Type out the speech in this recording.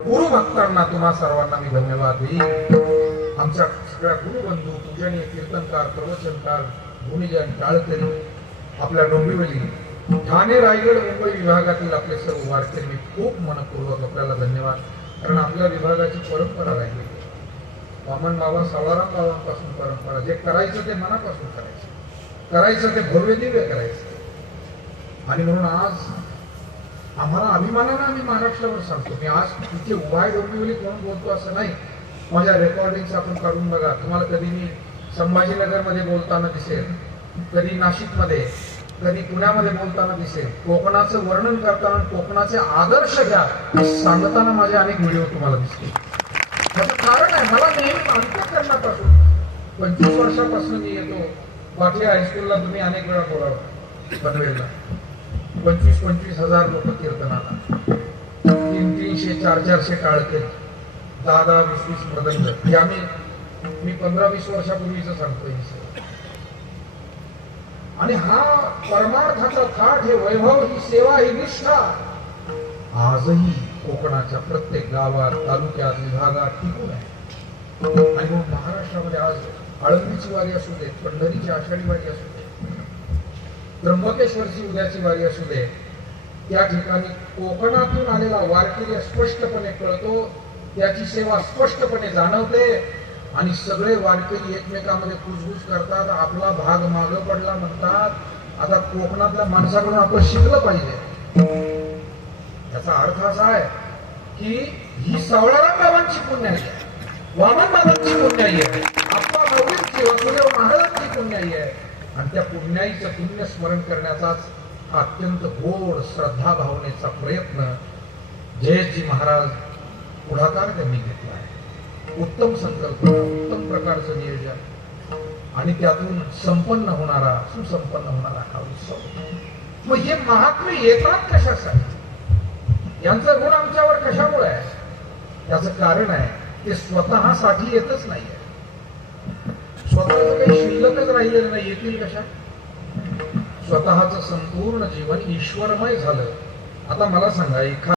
गुरु भक्तांना तुम्हा सर्वांना मी धन्यवाद देईन. आमच्या सगळ्या गुरुबंधू पूजनीय कीर्तनकार प्रवचनकार भूमिजन टाळकरी आपल्या डोंबिवली ठाणे रायगड मुंबई विभागातील आपले सर्व वारकरी मी खूप मनपूर्वक आपल्याला धन्यवाद. कारण आपल्या विभागाची परंपरा राहिली वामन बाबा सवाराम बाबांपासून परंपरा जे करायचं ते मनापासून करायचं. करायचं ते भव्य दिव्य करायचं. आणि म्हणून आज आम्हाला अभिमानानं आम्ही महाराष्ट्रावर सांगतो. मी आज इथे उभाय डोंबिवली कोण बोलतो असं नाही. माझ्या रेकॉर्डिंग आपण काढून बघा. तुम्हाला कधी मी संभाजीनगरमध्ये बोलताना दिसेल कधी नाशिकमध्ये कधी पुण्यामध्ये बोलताना दिसेल. कोकणाचं वर्णन करताना कोकणाचे आदर्श घ्या सांगताना माझे अनेक व्हिडिओ तुम्हाला दिसतील. त्याचं कारण आहे मला नेहमी अंत्यकरणापासून पंचवीस वर्षापासून मी येतो. बाटली हायस्कूलला तुम्ही अनेक वेळा बोलावं. पनवेलला. पंचवीस पंचवीस हजार लोक कीर्तनाला. तीन तीनशे चार चारशे काळके. दहा दहा वीस वीस मृदंग. हे आम्ही मी पंधरा वीस वर्षापूर्वीच सांगतो आणि हा परमार्थाचा थाट हे वैभव ही सेवा ही निष्ठा आजही कोकणाच्या प्रत्येक गावात तालुक्यात विभागात टिकून आहे. आणि मग महाराष्ट्रामध्ये आज आळंदीची वारी असू देत पंढरीची आषाढी वारी असू दे त्र्यंबकेश्वरची उद्याची वारी असू दे त्या ठिकाणी कोकणातून आलेला वारकरी स्पष्टपणे कळतो त्याची सेवा स्पष्टपणे जाणवते आणि सगळे वारकरी एकमेकांमध्ये कुजबुज करतात आपला भाग मागं पडला म्हणतात. आता कोकणातल्या माणसाकडून आपण शिकलं पाहिजे. त्याचा अर्थ असा आहे की ही सावळाराम बाबांची पुण्याई आहे वामन बाबांची पुण्याई आहे. आप्पा मोदींची महाराजांची पुण्याई आणि त्या पुण्याईचं पुण्य स्मरण करण्याचाच अत्यंत गोड श्रद्धा भावनेचा प्रयत्न जयजी महाराज पुढाकार त्यांनी घेतला आहे. उत्तम संकल्प उत्तम प्रकारचं नियोजन. आणि त्यातून संपन्न होणारा सुसंपन्न होणारा हा उत्सव. मग हे महात्मे येतात कशासाठी? यांचा गुण आमच्यावर कशामुळे आहे? त्याचं कारण आहे ते स्वतःसाठी येतच नाहीये. शिल्लकच येतील कशा स्वतःच संपूर्ण जीवन ईश्वरमय झालं. आता मला सांगा एखाद्या